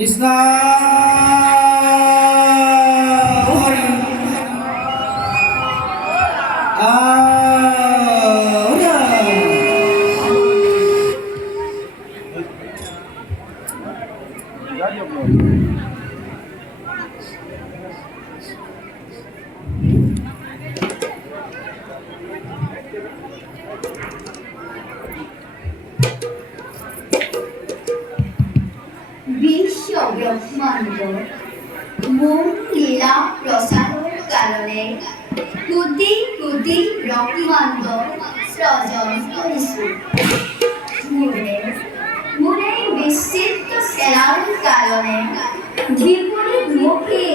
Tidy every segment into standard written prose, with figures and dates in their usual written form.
কৃষ্ণ হরি ব্রহ্মাণ্ড মূল লীলা প্রসারের কারণে কোটি কোটি ব্রহ্মাণ্ড সৃজন কৰিছো মোৰে বিচিত্ৰ খেলাৰ কাৰণে বিপৰীতমুখী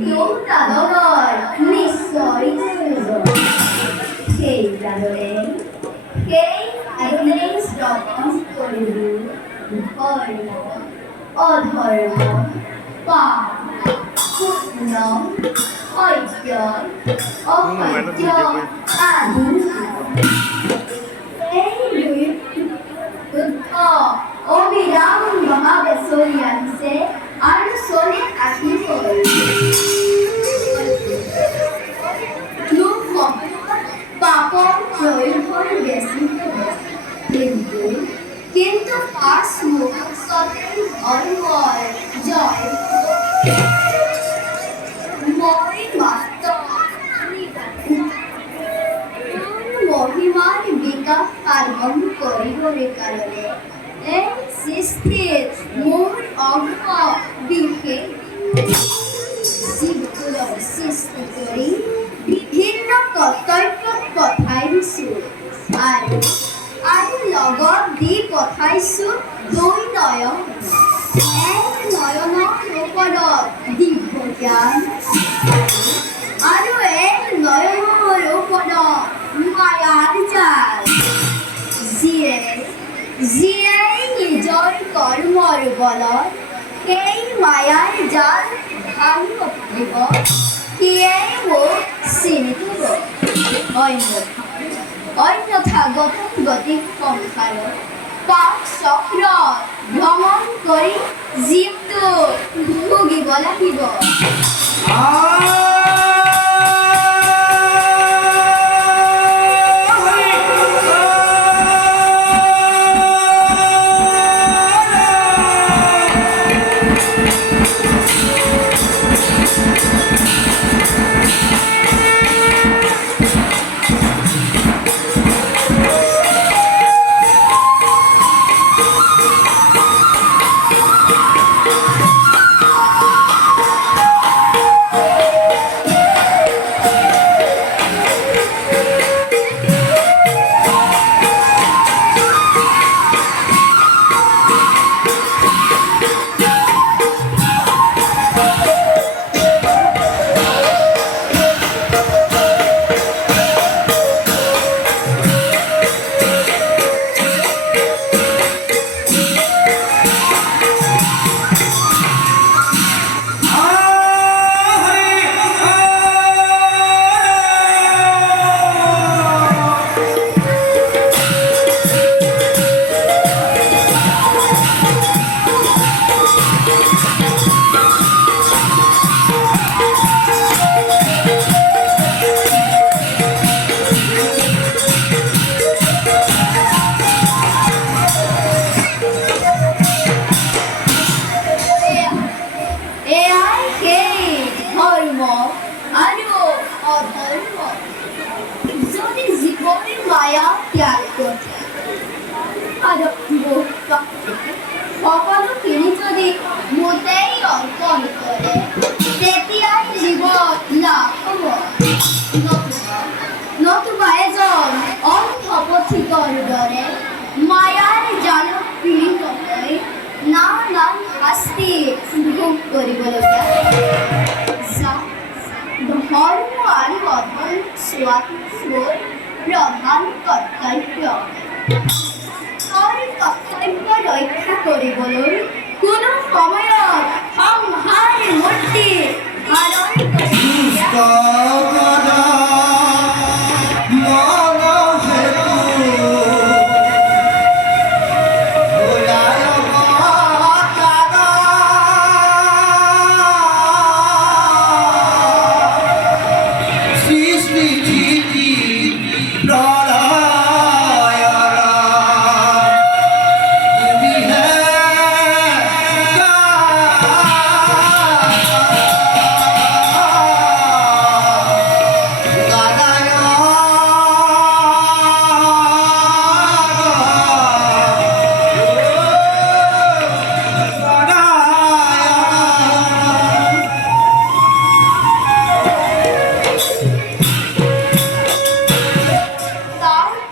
দৌতাদলৰ নিশ্চয় প্ৰয়োজন সেইকাৰণে সেই আইনে শ্ৰৱণ কৰিলো ধৰ্ম অধৰ্ম পাপ পুণ্য সত্য অসত্য আদি এই দুই শুদ্ধ অবিৰাম ভাৱে চলি আহিছে আৰু চলি আহিব পাপৰ প্ৰয়োজন বেছি কিন্তু পাঁচ মুহূৰ্ততে ধৰ্মৰ জয় মই মাত্ৰ মহিমাৰ বিকাশ সাধন কৰিবৰ কাৰণে এই সৃষ্টিৰ মোৰ অংশ বিশেষ জীৱকুলক সৃষ্টি কৰি বিভিন্ন কৰ্তব্যত পঠাই দিছোঁ আৰু লগত দি পঠাইছোঁ দুই নয়ন এক নয়নৰ ওপৰত দিব্য জ্ঞান আৰু এক নয়নৰ ওপৰত মায়াৰ জাল যিয়ে নিজৰ কৰ্মৰ বলত সেই মায়াৰ জাল ভাঙিব পাৰিব সিয়ে মোক চিনি দিব অন্যথা গতিক সংসাৰত পাপ চক্ৰ ভ্ৰমণ কৰি জীৱটো ভুগিব লাগিব মায়া ত্যাগ করছে আর সকলোখিনি যদি মোটেই অৰ্পণ কৰে তেতিয়াই জীৱন লাভ হ'ব নতুবা এজন অন্ধপথিকৰ দৰে মায়াৰ জালত পীড়িত হৈ নানান শাস্তি ভোগ কৰিবলগীয়া লোৱাটো মোৰ প্ৰধান কৰ্তব্য। কৰ্তব্য ৰক্ষা কৰিবলৈ কোনো সময়ত সংহাৰ মূৰ্তি ধাৰণ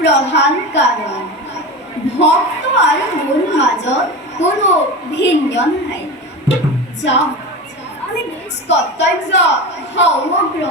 প্ৰধান কাৰণ ভক্ত আৰু মোৰ মাজত কোনো ভিন্ন নাই। যাওঁ আমি নিজ কৰ্তব্য সমগ্ৰ